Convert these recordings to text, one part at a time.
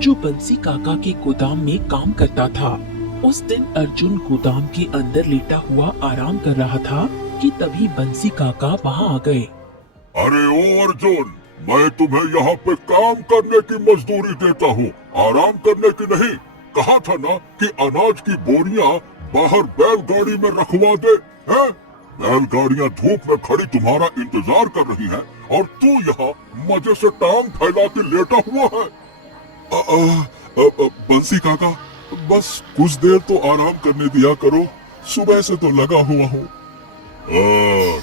जो बंसी काका के गोदाम में काम करता था। उस दिन अर्जुन गोदाम के अंदर लेटा हुआ आराम कर रहा था कि तभी बंसी काका वहाँ आ गए। अरे ओ अर्जुन, मैं तुम्हें यहाँ पे काम करने की मजदूरी देता हूँ, आराम करने की नहीं। कहा था ना कि अनाज की बोरियां बाहर बैलगाड़ी में रखवा दे, हैं? बैलगाड़ियां धूप में खड़ी तुम्हारा इंतजार कर रही हैं और तू यहाँ मजे से टांग फैला के लेटा हुआ है। बंसी काका, बस कुछ देर तो आराम करने दिया करो, सुबह से तो लगा हुआ हूँ।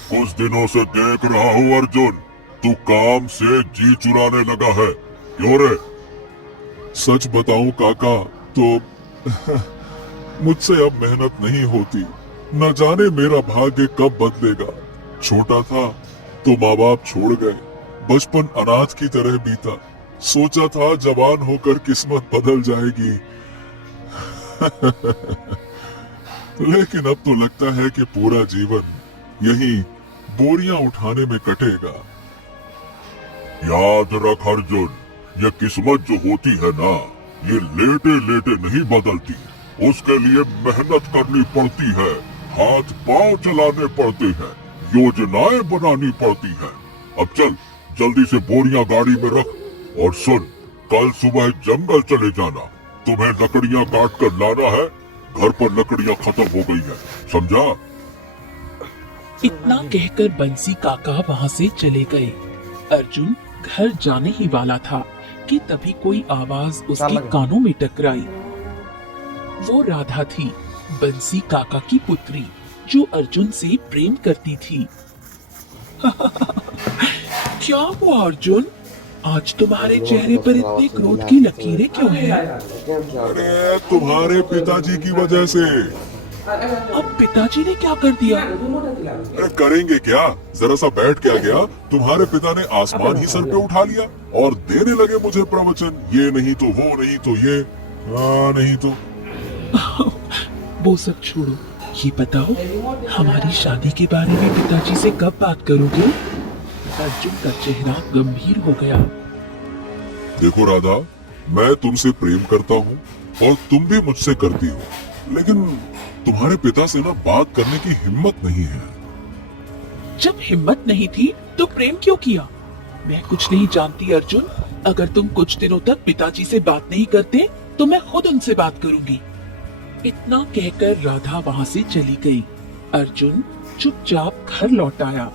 कुछ दिनों से देख रहा हूँ अर्जुन, तू काम से जी चुराने लगा है, क्यों रे? सच बताऊं काका तो मुझसे अब मेहनत नहीं होती, न जाने मेरा भाग्य कब बदलेगा। छोटा था तो माँ बाप छोड़ गए, बचपन अनाथ की तरह बीता, सोचा था जवान होकर किस्मत बदल जाएगी। लेकिन अब तो लगता है कि पूरा जीवन यही बोरियां उठाने में कटेगा। याद रख अर्जुन, ये किस्मत जो होती है ना, ये लेटे लेटे नहीं बदलती, उसके लिए मेहनत करनी पड़ती है, हाथ पांव चलाने पड़ते हैं, योजनाएं बनानी पड़ती हैं। अब चल जल्दी से बोरियां गाड़ी में रख और सुन, कल सुबह जंगल चले जाना, तुम्हें लकड़ियां काट कर लाना है, घर पर लकड़ियां खत्म हो गई है, समझा? इतना कहकर बंसी काका वहाँ से चले गए। अर्जुन घर जाने ही वाला था कि तभी कोई आवाज उसके कानों में टकराई। वो राधा थी, बंसी काका की पुत्री, जो अर्जुन से प्रेम करती थी। क्या हुआ अर्जुन, आज तुम्हारे चेहरे पर इतने क्रोध की लकीरें क्यों हैं? अरे तुम्हारे पिताजी की वजह से। अब पिताजी ने क्या कर दिया? अरे करेंगे क्या, जरा सा बैठ के आ गया, तुम्हारे पिता ने आसमान ही सर पे उठा लिया और देने लगे मुझे प्रवचन, ये नहीं तो वो नहीं तो ये, नहीं तो। वो सब छोड़ो, ये बताओ हमारी शादी के बारे में पिताजी से कब बात करोगे? अर्जुन का चेहरा गंभीर हो गया। देखो राधा, मैं तुमसे प्रेम करता हूँ और तुम भी मुझसे करती हो, लेकिन तुम्हारे पिता से ना बात करने की हिम्मत नहीं है। जब हिम्मत नहीं थी तो प्रेम क्यों किया? मैं कुछ नहीं जानती अर्जुन, अगर तुम कुछ दिनों तक पिताजी से बात नहीं करते तो मैं खुद उनसे बात करूंगी। इतना कहकर राधा वहाँ से चली गई। अर्जुन चुपचाप घर लौट आया।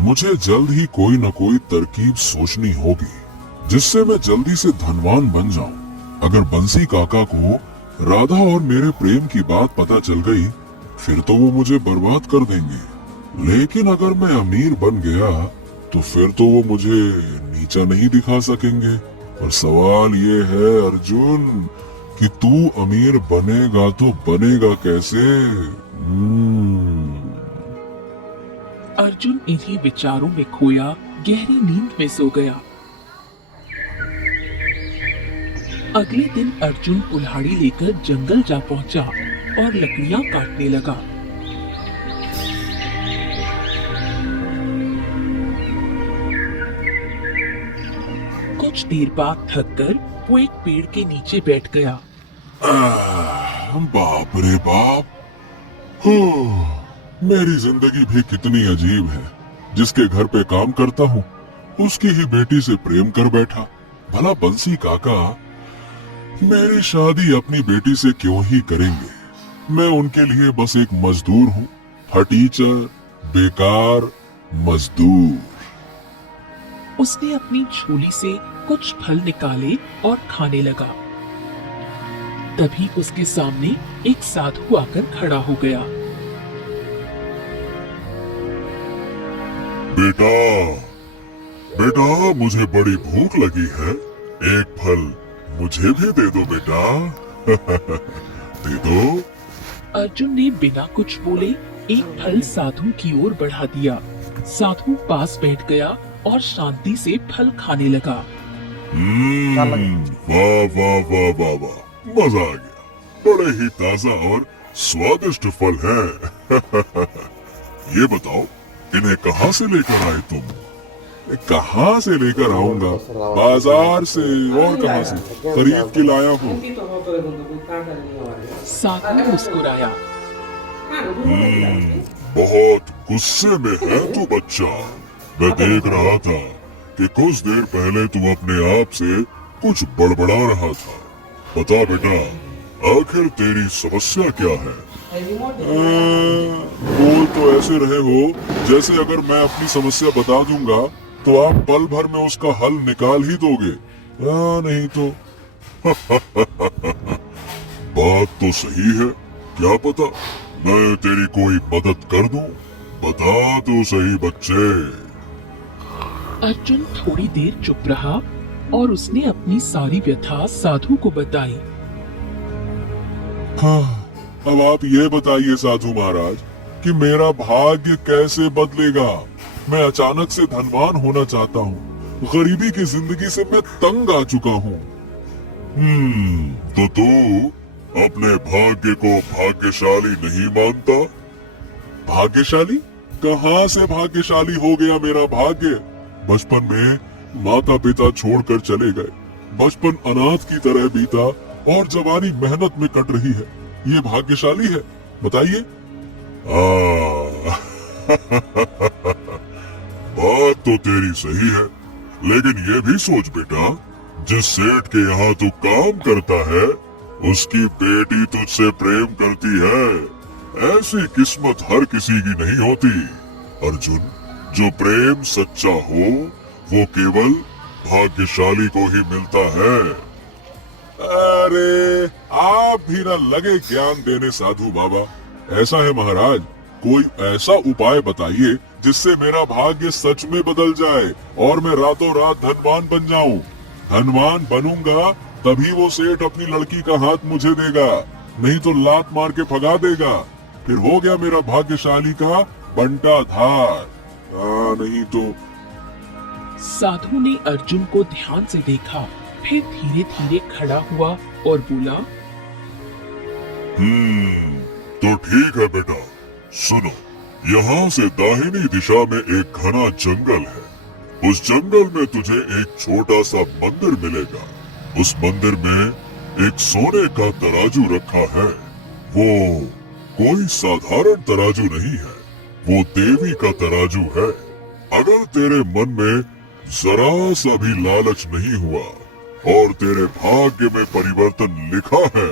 मुझे जल्द ही कोई न कोई तरकीब सोचनी होगी, जिससे मैं जल्दी से धनवान बन जाऊं। अगर बंसी काका को राधा और मेरे प्रेम की बात पता चल गई, फिर तो वो मुझे बर्बाद कर देंगे। लेकिन अगर मैं अमीर बन गया, तो फिर तो वो मुझे नीचा नहीं दिखा सकेंगे। पर सवाल ये है अर्जुन, कि तू अमीर बनेगा तो बनेगा कैसे? अर्जुन इन्हीं विचारों में खोया गहरी नींद में सो गया। अगले दिन अर्जुन कुल्हाड़ी लेकर जंगल जा पहुंचा और लकड़ियां काटने लगा। कुछ देर बाद थककर वो एक पेड़ के नीचे बैठ गया। बाप रे बाप, मेरी जिंदगी भी कितनी अजीब है। जिसके घर पे काम करता हूँ, उसकी ही बेटी से प्रेम कर बैठा। भला बंसी काका मेरी शादी अपनी बेटी से क्यों ही करेंगे? मैं उनके लिए बस एक मजदूर हूँ, फटीचर, बेकार मजदूर। उसने अपनी झोली से कुछ फल निकाले और खाने लगा। तभी उसके सामने एक साधु आकर खड़ा हो गया। बेटा, बेटा, मुझे बड़ी भूख लगी है, एक फल मुझे भी दे दो बेटा। दे दो। अर्जुन ने बिना कुछ बोले एक फल साधु की ओर बढ़ा दिया। साधु पास बैठ गया और शांति से फल खाने लगा। वाह वाह वाह वाह वाह, मजा आ गया। बड़े ही ताजा और स्वादिष्ट फल है। ये बताओ, इन्हें कहाँ से लेकर आए तुम? कहाँ से लेकर आऊंगा? बाजार से। और कहाँ से? खरीद के लाया हूँ। साधु मुस्कुराया। बहुत गुस्से में है तू बच्चा। मैं देख रहा था कि कुछ देर पहले तुम अपने आप से कुछ बड़बड़ा रहा था। बता बेटा, आखिर तेरी समस्या क्या है? बोल तो ऐसे रहे हो जैसे अगर मैं अपनी समस्या बता दूंगा तो आप पल भर में उसका हल निकाल ही दोगे। नहीं तो। बात तो सही है, क्या पता मैं तेरी कोई मदद कर दूं। बता तो सही बच्चे। अर्जुन थोड़ी देर चुप रहा और उसने अपनी सारी व्यथा साधु को बताई। हाँ, अब आप ये बताइए साधु महाराज कि मेरा भाग्य कैसे बदलेगा। मैं अचानक से धनवान होना चाहता हूँ। गरीबी की जिंदगी से मैं तंग आ चुका हूँ। तो तू अपने भाग्य को भाग्यशाली नहीं मानता? भाग्यशाली? कहाँ से भाग्यशाली हो गया मेरा भाग्य? बचपन में माता पिता छोड़कर चले गए। बचपन अनाथ की तरह बीता और जवानी मेहनत में कट रही है। ये भाग्यशाली है? बताइए। बात तो तेरी सही है, लेकिन ये भी सोच बेटा, जिस सेठ के यहाँ तू काम करता है उसकी बेटी तुझसे प्रेम करती है। ऐसी किस्मत हर किसी की नहीं होती अर्जुन। जो प्रेम सच्चा हो वो केवल भाग्यशाली को ही मिलता है। अरे आप भी न लगे ज्ञान देने साधु बाबा। ऐसा है महाराज, कोई ऐसा उपाय बताइए जिससे मेरा भाग्य सच में बदल जाए और मैं रातों रात धनवान बन जाऊं। धनवान बनूंगा तभी वो सेठ अपनी लड़की का हाथ मुझे देगा, नहीं तो लात मार के भगा देगा। फिर हो गया मेरा भाग्यशाली का बंटा धार। नहीं तो। साधु ने अर्जुन को ध्यान से देखा, फिर धीरे धीरे खड़ा हुआ और बोला, तो ठीक है बेटा, सुनो। यहाँ से दाहिनी दिशा में एक घना जंगल है। उस जंगल में तुझे एक छोटा सा मंदिर मिलेगा। उस मंदिर में एक सोने का तराजू रखा है। वो कोई साधारण तराजू नहीं है, वो देवी का तराजू है। अगर तेरे मन में जरा सा भी लालच नहीं हुआ और तेरे भाग्य में परिवर्तन लिखा है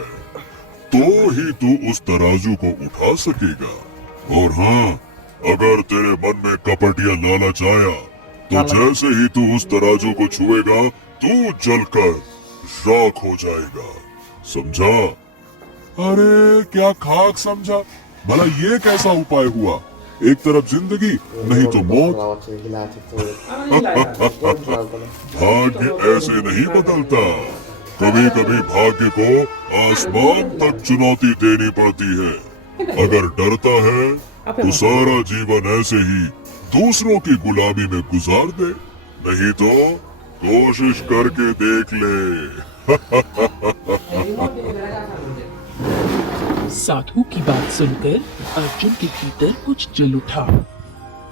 तो ही तू उस तराजू को उठा सकेगा। और हाँ, अगर तेरे मन में कपट या लालच आया तो जैसे ही तू उस तराजू को छुएगा तू जलकर राख हो जाएगा। समझा? अरे क्या खाक समझा? भला ये कैसा उपाय हुआ? एक तरफ जिंदगी नहीं तो मौत। भाग्य ऐसे नहीं बदलता। कभी कभी भाग्य को आसमान तक चुनौती देनी पड़ती है। अगर डरता है तो सारा जीवन ऐसे ही दूसरों की गुलामी में गुजार दे, नहीं तो कोशिश करके देख ले। साधु की बात सुनकर अर्जुन के भीतर कुछ जल उठा।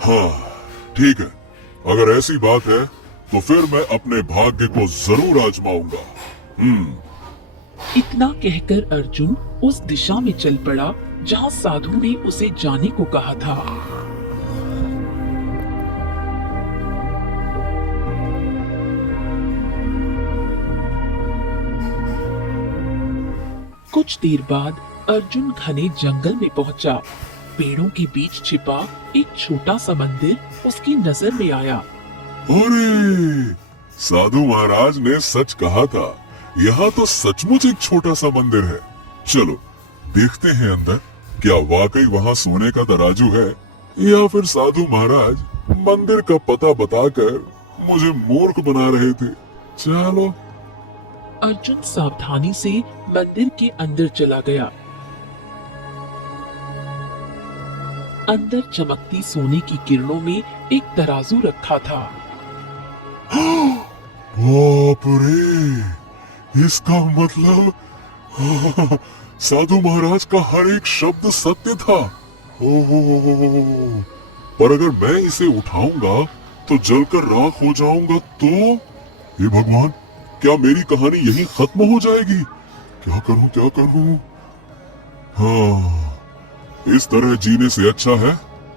हाँ ठीक है, अगर ऐसी बात है तो फिर मैं अपने भाग्य को जरूर आजमाऊंगा। इतना कहकर अर्जुन उस दिशा में चल पड़ा जहाँ साधु ने उसे जाने को कहा था। कुछ देर बाद अर्जुन घने जंगल में पहुंचा। पेड़ों के बीच छिपा एक छोटा सा मंदिर उसकी नजर में आया। अरे, साधु महाराज ने सच कहा था, यहाँ तो सचमुच एक छोटा सा मंदिर है। चलो देखते हैं अंदर, क्या वाकई वहाँ सोने का तराजू है या फिर साधु महाराज मंदिर का पता बताकर मुझे मूर्ख बना रहे थे। चलो। अर्जुन सावधानी से मंदिर के अंदर चला गया। अंदर चमकती सोने की किरणों में एक तराजू रखा था। बाप रे, इसका मतलब साधु महाराज का हर एक शब्द सत्य था। हो, पर अगर मैं इसे उठाऊंगा तो जलकर राख हो जाऊंगा तो हे भगवान, क्या मेरी कहानी यहीं खत्म हो जाएगी? क्या करूं, क्या करूं? हाँ, इस तरह जीने से अच्छा है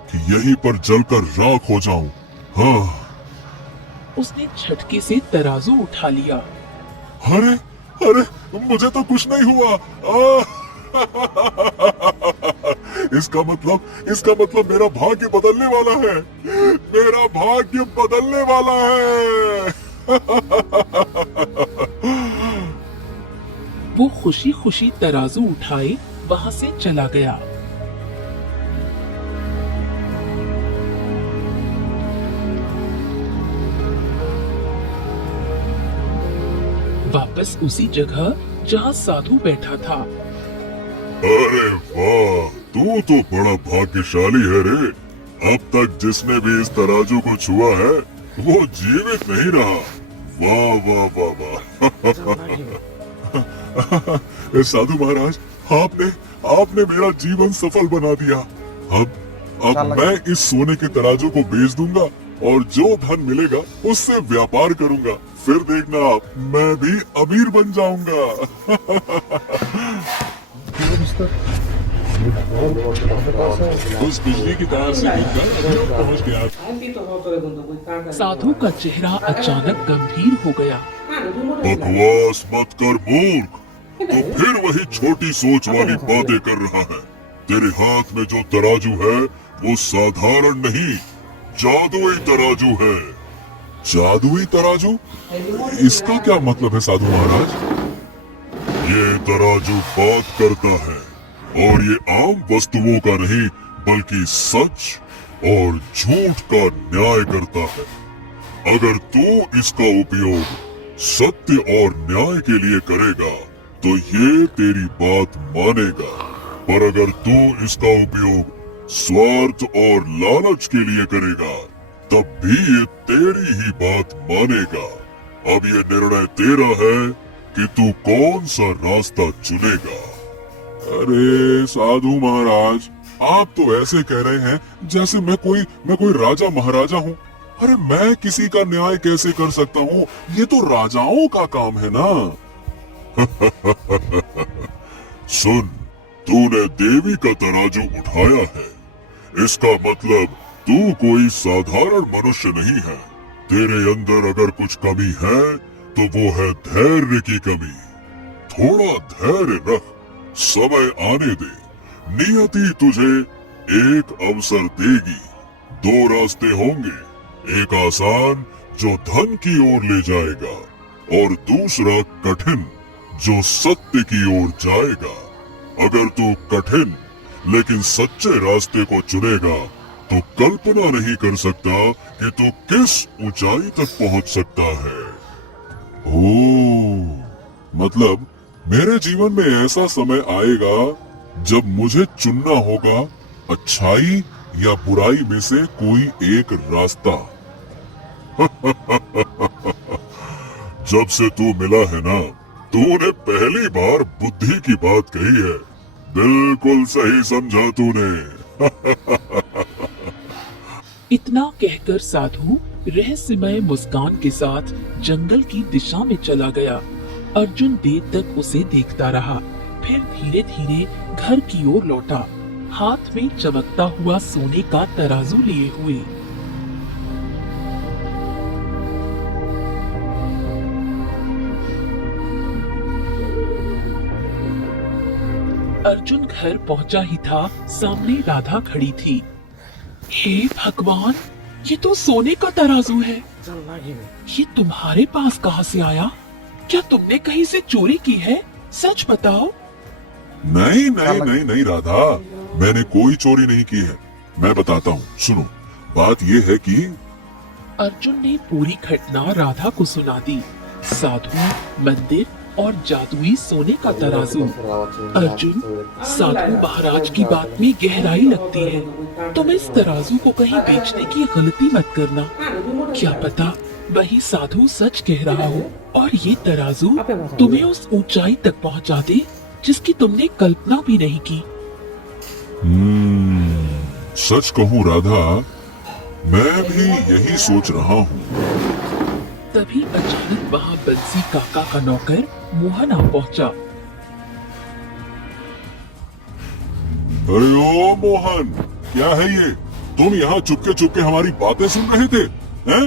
कि यहीं पर जलकर राख हो जाऊं। हाँ। उसने झटके से तराजू उठा लिया। अरे अरे, मुझे तो कुछ नहीं हुआ। इसका मतलब मेरा भाग्य बदलने वाला है। मेरा भाग्य बदलने वाला है। वो खुशी खुशी तराजू उठाए वहां से चला गया। वापस उसी जगह जहां साधु बैठा था। अरे वाह, तू तो बड़ा भाग्यशाली है रे। अब तक जिसने भी इस तराजू को छुआ है वो जीवित नहीं रहा। वाह वाह वाह वाह। साधु महाराज, आपने मेरा जीवन सफल बना दिया। अब मैं इस सोने के तराजू को बेच दूंगा और जो धन मिलेगा उससे व्यापार करूंगा। फिर देखना आप, मैं भी अमीर बन जाऊंगा। उस बिजली की तार से गिरकर पहुंच गया। साधु का चेहरा अचानक गंभीर हो गया। बकवास मत कर मूर्ख, तो फिर वही छोटी सोच वाली बातें कर रहा है। तेरे हाथ में जो तराजू है वो साधारण नहीं, जादुई तराजू है। जादुई तराजू? इसका क्या मतलब है साधु महाराज? ये तराजू बात करता है और ये आम वस्तुओं का नहीं बल्कि सच और झूठ का न्याय करता है। अगर तू इसका उपयोग सत्य और न्याय के लिए करेगा तो ये तेरी बात मानेगा, पर अगर तू इसका उपयोग स्वार्थ और लालच के लिए करेगा तब भी ये तेरी ही बात मानेगा। अब ये निर्णय तेरा है कि तू कौन सा रास्ता चुनेगा। अरे साधु महाराज, आप तो ऐसे कह रहे हैं जैसे मैं कोई राजा महाराजा हूँ। अरे मैं किसी का न्याय कैसे कर सकता हूँ? ये तो राजाओं का काम है ना। सुन, तूने देवी का तराजू उठाया है, इसका मतलब तू कोई साधारण मनुष्य नहीं है। तेरे अंदर अगर कुछ कमी है तो वो है धैर्य की कमी। थोड़ा धैर्य रख, समय आने दे, नियति तुझे एक अवसर देगी। दो रास्ते होंगे, एक आसान जो धन की ओर ले जाएगा और दूसरा कठिन जो सत्य की ओर जाएगा। अगर तू कठिन लेकिन सच्चे रास्ते को चुनेगा तो कल्पना नहीं कर सकता कि तू किस ऊंचाई तक पहुंच सकता है। ओह, मतलब मेरे जीवन में ऐसा समय आएगा जब मुझे चुनना होगा अच्छाई या बुराई में से कोई एक रास्ता। जब से तू मिला है ना, तूने पहली बार बुद्धि की बात कही है। बिल्कुल सही समझा तूने। इतना कहकर साधु रहस्यमय मुस्कान के साथ जंगल की दिशा में चला गया। अर्जुन देर तक उसे देखता रहा, फिर धीरे धीरे घर की ओर लौटा, हाथ में चमकता हुआ सोने का तराजू लिए हुए। अर्जुन घर पहुंचा ही था, सामने राधा खड़ी थी। हे भगवान, ये तो सोने का तराजू है। ये तुम्हारे पास कहाँ से आया? क्या तुमने कहीं से चोरी की है? सच बताओ। नहीं नहीं नहीं नहीं राधा, मैंने कोई चोरी नहीं की है। मैं बताता हूँ, सुनो। बात ये है कि अर्जुन ने पूरी घटना राधा को सुना दी। साधु, मंदिर और जादुई सोने का तराजू। अर्जुन, साधु महाराज की बात में गहराई लगती है। तुम इस तराजू को कहीं बेचने की गलती मत करना। क्या पता वही साधु सच कह रहा हो और ये तराजू तुम्हें उस ऊंचाई तक पहुंचा दे जिसकी तुमने कल्पना भी नहीं की। सच कहूँ राधा, मैं भी यही सोच रहा हूँ। तभी अचानक वहाँ बंसी काका का नौकर मोहन आ पहुँचा। अरे ओ मोहन, क्या है ये? तुम यहाँ चुपके चुपके हमारी बातें सुन रहे थे, हैं?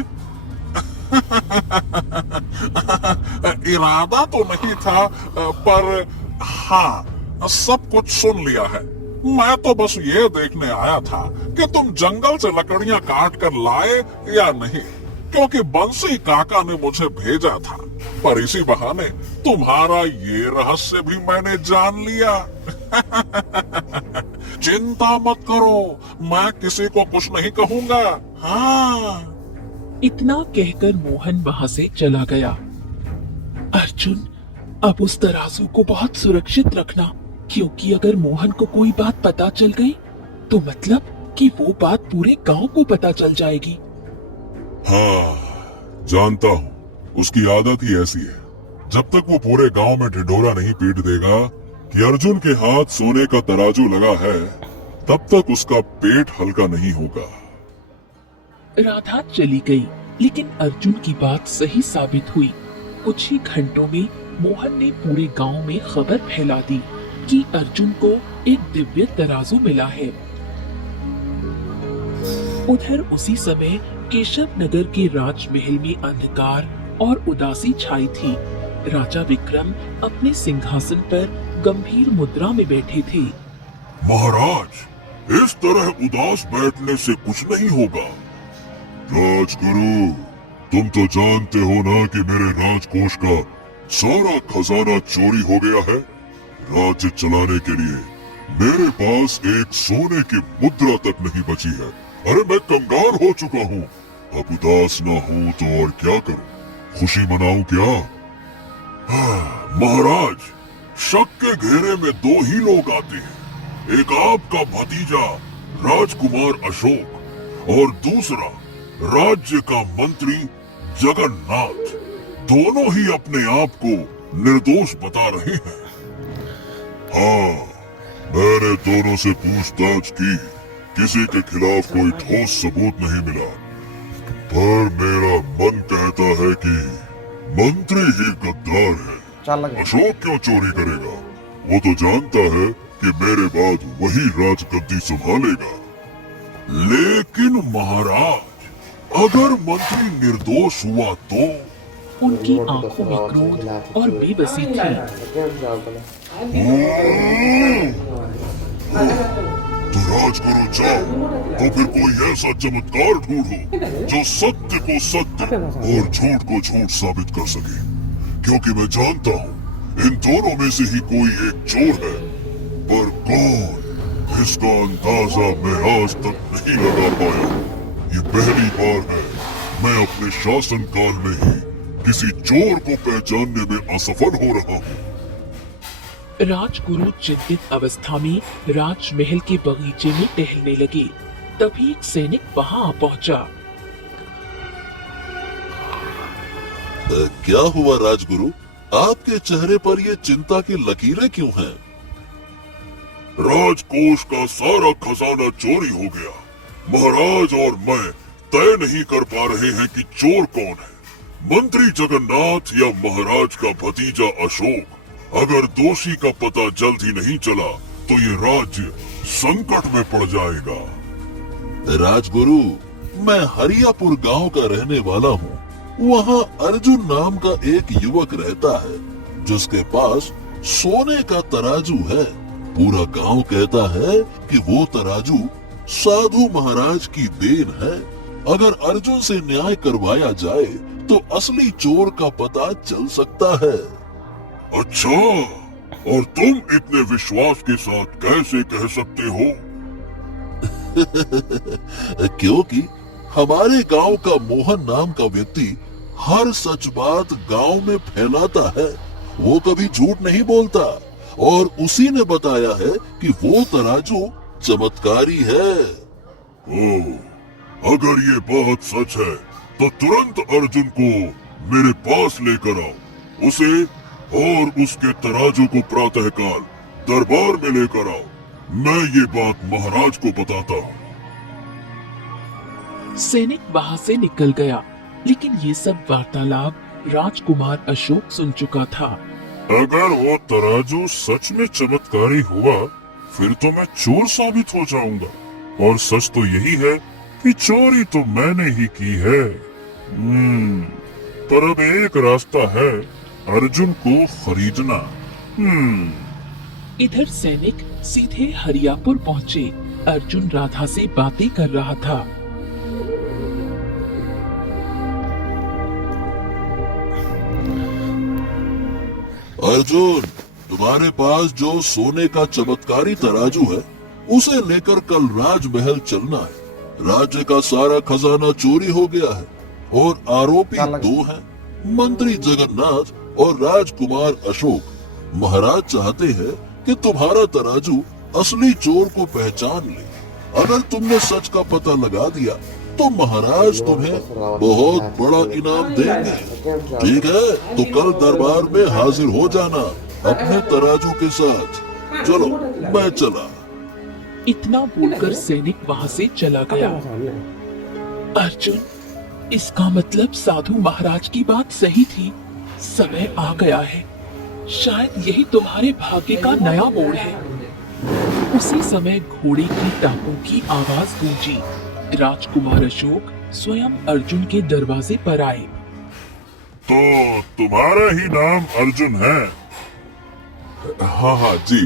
इरादा तो नहीं था, पर हाँ, सब कुछ सुन लिया है। मैं तो बस ये देखने आया था कि तुम जंगल से लकड़ियां काट कर लाए या नहीं, क्योंकि बंसी काका ने मुझे भेजा था। पर इसी बहाने तुम्हारा ये रहस्य भी मैंने जान लिया। चिंता मत करो, मैं किसी को कुछ नहीं कहूँगा। हाँ। इतना कहकर मोहन वहाँ से चला गया। अर्जुन, अब उस तराजू को बहुत सुरक्षित रखना, क्योंकि अगर मोहन को कोई बात पता चल गई तो मतलब कि वो बात पूरे गांव को पता चल जाएगी। हाँ, जानता हूँ, उसकी आदत ही ऐसी है। जब तक वो पूरे गांव में ढिढोरा नहीं पीट देगा कि अर्जुन के हाथ सोने का तराजू लगा है, तब तक उसका पेट हल्का नहीं होगा। राधा चली गई, लेकिन अर्जुन की बात सही साबित हुई। कुछ ही घंटों में मोहन ने पूरे गांव में खबर फैला दी कि अर्जुन को एक दिव्य तराजू मिला है। उधर उसी समय केशव नगर के राजमहल में अंधकार और उदासी छाई थी। राजा विक्रम अपने सिंहासन पर गंभीर मुद्रा में बैठे थे। महाराज, इस तरह उदास बैठने से कुछ नहीं होगा। राजगुरु, तुम तो जानते हो ना कि मेरे राजकोष का सारा खजाना चोरी हो गया है। राज्य चलाने के लिए मेरे पास एक सोने की मुद्रा तक नहीं बची है। अरे मैं कंगाल हो चुका हूँ। अब उदास ना हो तो और क्या करूँ? खुशी मनाऊं क्या? महाराज, शक के घेरे में दो ही लोग आते हैं। एक आपका भतीजा राजकुमार अशोक और दूसरा राज्य का मंत्री जगन्नाथ। दोनों ही अपने आप को निर्दोष बता रहे हैं। हाँ, मैंने दोनों से पूछताछ की, किसी के खिलाफ कोई ठोस सबूत नहीं मिला। पर मेरा मन कहता है कि मंत्री ही गद्दार है। अशोक क्यों चोरी करेगा? वो तो जानता है कि मेरे बाद वही राजगद्दी संभालेगा। लेकिन महाराज, अगर मंत्री निर्दोष हुआ तो? उनकी आंखों में क्रोध और बेबसी थी। तो राजगुरु जाओ, तो फिर कोई ऐसा चमत्कार ढूंढो जो सत्य को सत्य और झूठ को झूठ साबित कर सके। क्योंकि मैं जानता हूँ इन दोनों में से ही कोई एक चोर है, पर कौन, इसका अंदाजा मैं आज तक नहीं लगा पाया। ये पहली बार है मैं अपने शासन काल में ही किसी चोर को पहचानने में असफल हो रहा हूँ। राजगुरु चिंतित अवस्था में राजमहल के बगीचे में टहलने लगे। तभी एक सैनिक वहां आ पहुंचा। क्या हुआ राजगुरु? आपके चेहरे पर ये चिंता की लकीरें क्यों हैं? राजकोष का सारा खजाना चोरी हो गया। महाराज और मैं तय नहीं कर पा रहे हैं कि चोर कौन है, मंत्री जगन्नाथ या महाराज का भतीजा अशोक। अगर दोषी का पता जल्द ही नहीं चला तो ये राज्य संकट में पड़ जाएगा। राजगुरु, मैं हरियापुर गांव का रहने वाला हूँ। वहाँ अर्जुन नाम का एक युवक रहता है जिसके पास सोने का तराजू है। पूरा गांव कहता है कि वो तराजू साधु महाराज की देन है। अगर अर्जुन से न्याय करवाया जाए तो असली चोर का पता चल सकता है। अच्छा, और तुम इतने विश्वास के साथ कैसे कह सकते हो? क्योंकि हमारे गांव का मोहन नाम का व्यक्ति हर सच बात गांव में फैलाता है। वो कभी झूठ नहीं बोलता और उसी ने बताया है कि वो तराजू चमत्कारी है। ओह, अगर ये बात सच है तो तुरंत अर्जुन को मेरे पास लेकर आओ। उसे और उसके तराजू को प्रातःकाल दरबार में लेकर आओ। मैं ये बात महाराज को बताता हूँ। सैनिक वहां से निकल गया, लेकिन ये सब वार्तालाप राजकुमार अशोक सुन चुका था। अगर वो तराजू सच में चमत्कारी हुआ, फिर तो मैं चोर साबित हो जाऊंगा। और सच तो यही है कि चोरी तो मैंने ही की है। पर अब एक रास्ता है, अर्जुन को खरीदना। इधर सैनिक सीधे हरियापुर पहुँचे। अर्जुन राधा से बातें कर रहा था। अर्जुन, तुम्हारे पास जो सोने का चमत्कारी तराजू है, उसे लेकर कल राजमहल चलना है। राज्य का सारा खजाना चोरी हो गया है और आरोपी दो हैं, मंत्री जगन्नाथ और राजकुमार अशोक। महाराज चाहते हैं कि तुम्हारा तराजू असली चोर को पहचान ले। अगर तुमने सच का पता लगा दिया तो महाराज तुम्हें बहुत बड़ा इनाम देंगे। ठीक है, तो कल दरबार में हाजिर हो जाना अपने तराजू के साथ। चलो, मैं चला। इतना बोलकर सैनिक वहां से चला गया। अर्जुन, इसका मतलब साधु महाराज की बात सही थी। समय आ गया है। शायद यही तुम्हारे भाग्य का नया मोड़ है। उसी समय घोड़े की टापों की आवाज गूंजी। राजकुमार अशोक स्वयं अर्जुन के दरवाजे पर आए। तो तुम्हारा ही नाम अर्जुन है? हाँ जी,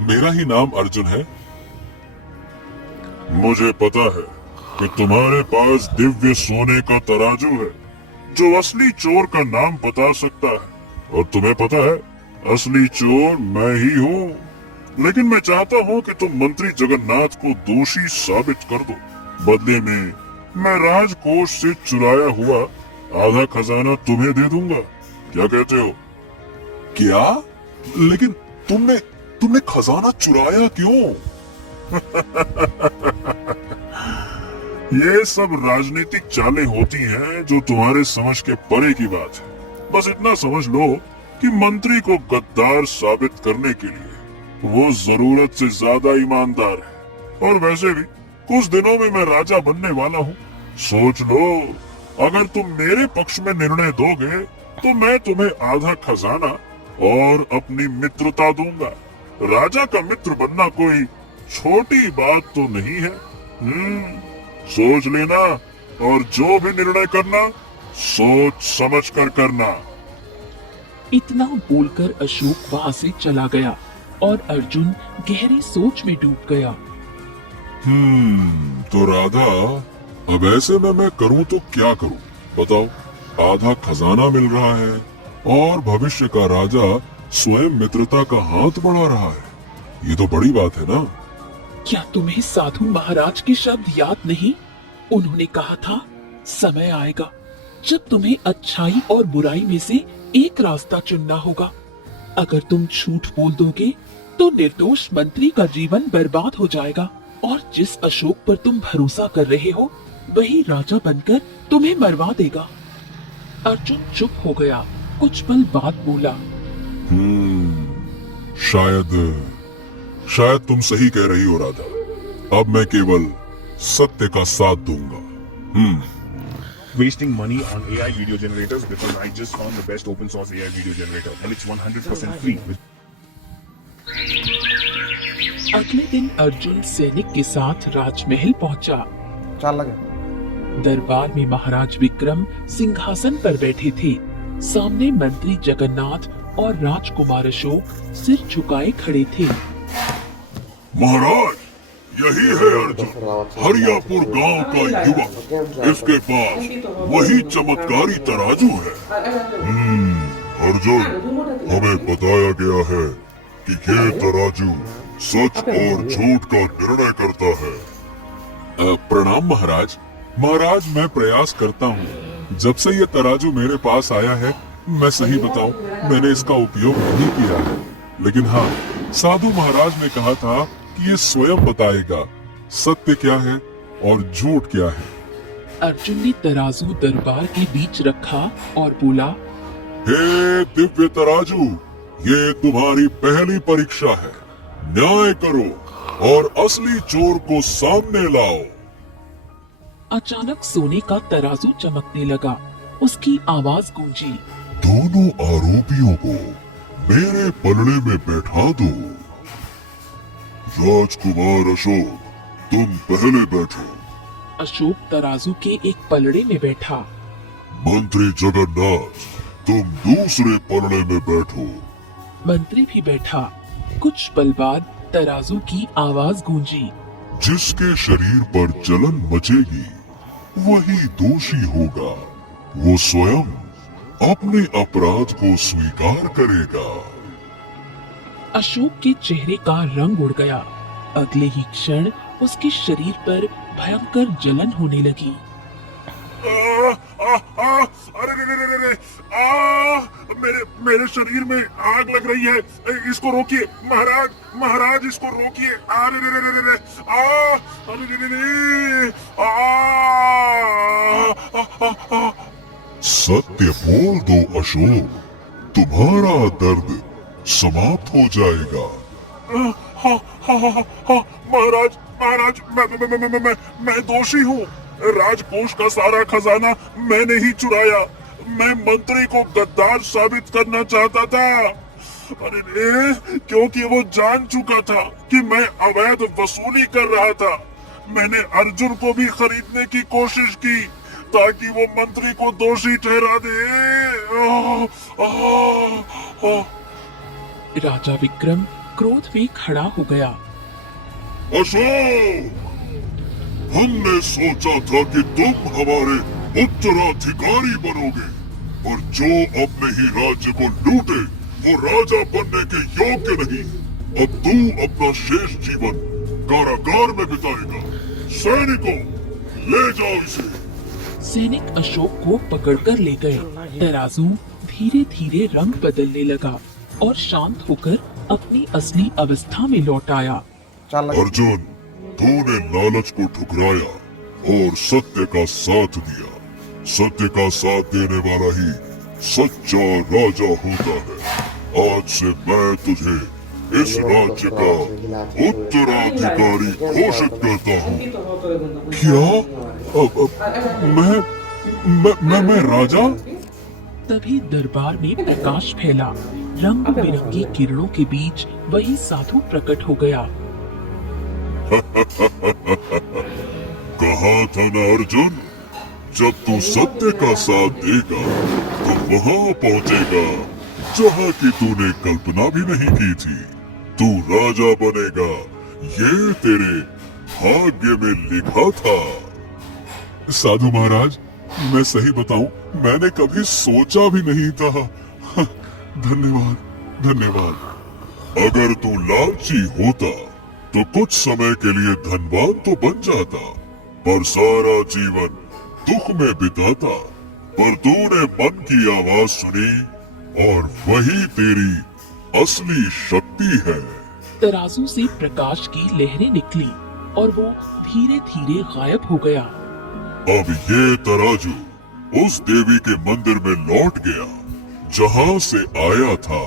मेरा ही नाम अर्जुन है। मुझे पता है कि तुम्हारे पास दिव्य सोने का तराजू है, जो असली चोर का नाम बता सकता है। और तुम्हें पता है, असली चोर मैं ही हूँ। लेकिन मैं चाहता हूँ कि तुम मंत्री जगन्नाथ को दोषी साबित कर दो। बदले में मैं राजकोष से चुराया हुआ आधा खजाना तुम्हें दे दूंगा। क्या कहते हो? क्या? लेकिन तुमने खजाना चुराया क्यों? ये सब राजनीतिक चालें होती हैं जो तुम्हारे समझ के परे की बात है। बस इतना समझ लो कि मंत्री को गद्दार साबित करने के लिए वो जरूरत से ज्यादा ईमानदार है। और वैसे भी कुछ दिनों में मैं राजा बनने वाला हूँ। सोच लो, अगर तुम मेरे पक्ष में निर्णय दोगे तो मैं तुम्हें आधा खजाना और अपनी मित्रता दूंगा। राजा का मित्र बनना कोई छोटी बात तो नहीं है। सोच लेना, और जो भी निर्णय करना सोच समझ कर करना। इतना बोलकर अशोक वहां से चला गया और अर्जुन गहरी सोच में डूब गया। तो राधा, अब ऐसे में मैं करूं तो क्या करूं? बताओ। आधा खजाना मिल रहा है और भविष्य का राजा स्वयं मित्रता का हाथ बढ़ा रहा है। ये तो बड़ी बात है ना? क्या तुम्हें साधु महाराज के शब्द याद नहीं? उन्होंने कहा था, समय आएगा जब तुम्हें अच्छाई और बुराई में से एक रास्ता चुनना होगा। अगर तुम झूठ बोल दोगे तो निर्दोष मंत्री का जीवन बर्बाद हो जाएगा, और जिस अशोक पर तुम भरोसा कर रहे हो वही राजा बनकर तुम्हें मरवा देगा। अर्जुन चुप हो गया। कुछ पल बाद बोला, शायद तुम सही कह रही हो राधा। अब मैं केवल सत्य का साथ दूंगा। Wasting money on AI video generators because I just found the best open source AI video generator and it's 100% free. अगले दिन अर्जुन सैनिक के साथ राजमहल पहुंचा। दरबार में महाराज विक्रम सिंहासन पर बैठे थे। सामने मंत्री जगन्नाथ और राजकुमार अशोक सिर झुकाए खड़े थे। महाराज, यही है अर्जुन, हरियापुर गांव का युवक। इसके पास वही चमत्कारी तराजू है। अर्जुन, हमें बताया गया है कि ये तराजू सच और झूठ का निर्णय करता है। प्रणाम महाराज। महाराज, मैं प्रयास करता हूँ। जब से ये तराजू मेरे पास आया है, मैं सही बताऊं, मैंने इसका उपयोग नहीं किया है। लेकिन हाँ, साधु महाराज ने कहा था कि ये स्वयं बताएगा सत्य क्या है और झूठ क्या है। अर्जुन ने तराजू दरबार के बीच रखा और बोला, हे दिव्य तराजू, ये तुम्हारी पहली परीक्षा है। न्याय करो और असली चोर को सामने लाओ। अचानक सोने का तराजू चमकने लगा। उसकी आवाज गूंजी। दोनों आरोपियों को मेरे पलड़े में बैठा दो। राजकुमार अशोक, तुम पहले बैठो। अशोक तराजू के एक पलड़े में बैठा। मंत्री जगन्नाथ, तुम दूसरे पलड़े में बैठो। मंत्री भी बैठा। कुछ पल बाद तराजू की आवाज गूंजी। जिसके शरीर पर जलन मचेगी वही दोषी होगा। वो स्वयं अपने अपराध को स्वीकार करेगा। अशोक के चेहरे का रंग उड़ गया। अगले ही क्षण उसके शरीर पर भयंकर जलन होने लगी। अरे मेरे शरीर में आग लग रही है। इसको रोकिए महाराज, महाराज इसको रोकिए। सत्य बोल दो अशोक, तुम्हारा दर्द समाप्त हो जाएगा। महाराज, महाराज, मैं दोषी हूँ। राजकोष का सारा खजाना मैंने ही चुराया। मैं मंत्री को गद्दार साबित करना चाहता था। अरे क्योंकि वो जान चुका था कि मैं अवैध वसूली कर रहा था। मैंने अर्जुन को भी खरीदने की कोशिश की ताकि वो मंत्री को दोषी ठहरा दे। राजा विक्रम क्रोध में खड़ा हो गया। अशोक, हमने सोचा था कि तुम हमारे उत्तराधिकारी बनोगे, और जो अपने ही राज्य को लूटे वो राजा बनने के योग्य नहीं। अब तू अपना शेष जीवन कारागार में बिताएगा। सैनिकों, ले जाओ इसे। सैनिक अशोक को पकड़कर ले गए। तराजू धीरे धीरे रंग बदलने लगा और शांत होकर अपनी असली अवस्था में लौट आया। अर्जुन, तूने लालच को ठुकराया और सत्य का साथ दिया। सत्य का साथ देने वाला ही सच्चा राजा होता है। आज से मैं तुझे इस राज्य का उत्तराधिकारी घोषित करता हूँ। क्या? मैं राजा? तभी दरबार में प्रकाश फैला। रंग बिरंगी किरणों के बीच वही साधु प्रकट हो गया। कहा था ना अर्जुन, जब तू सत्य का साथ देगा तो वहाँ पहुँचेगा जहाँ की तूने कल्पना भी नहीं की थी। तू राजा बनेगा, ये तेरे भाग्य में लिखा था। साधु महाराज, मैं सही बताऊं, मैंने कभी सोचा भी नहीं था। धन्यवाद, धन्यवाद। अगर तू लालची होता तो कुछ समय के लिए धनवान तो बन जाता, पर सारा जीवन दुख में बिताता। पर तूने मन की आवाज सुनी और वही तेरी असली शक्ति है। तराजू से प्रकाश की लहरें निकली और वो धीरे धीरे गायब हो गया। अब ये तराजू उस देवी के मंदिर में लौट गया जहाँ से आया था,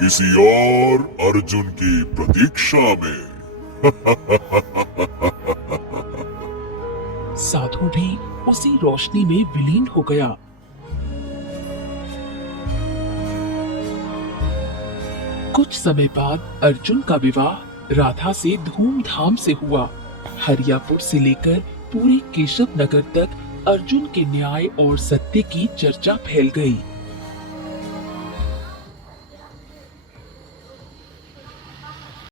किसी और अर्जुन की प्रतीक्षा में। साधु भी उसी रोशनी में विलीन हो गया। कुछ समय बाद अर्जुन का विवाह राधा से धूमधाम से हुआ। हरियापुर से लेकर पूरे केशव नगर तक अर्जुन के न्याय और सत्य की चर्चा फैल गई।